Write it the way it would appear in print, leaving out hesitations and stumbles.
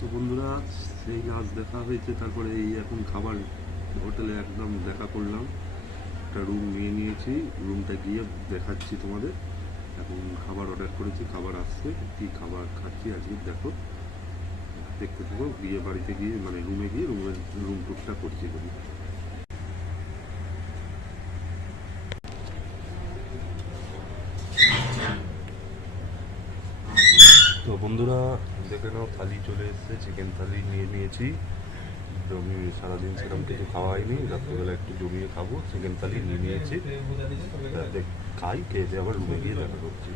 তো বন্ধুরা, সেই লাস্ট দেখা হয়েছে, তারপরে এই এখন খাবার হোটেলে একদম দেখা করলাম, একটা রুম নিয়ে নিয়েছি, রুমটা গিয়ে দেখাচ্ছি তোমাদের। এখন খাবার অর্ডার করেছি, খাবার আসছে, কী খাবার খাচ্ছি আজকে দেখো, দেখতে থাকো। বিয়ে বাড়িতে গিয়ে মানে রুমে গিয়ে রুম টুরটা করছি করি। তো বন্ধুরা দেখে নাও, থালি চলে এসছে, চিকেন থালি নিয়ে নিয়েছি। আমি সারাদিন সেরকম কিছু খাওয়া হয়নি, রাত্রিবেলা একটু জমিয়ে খাবো, চিকেন থালি নিয়ে নিয়েছি। খাই, খেয়ে আবার রুমে গিয়ে দেখা করছি।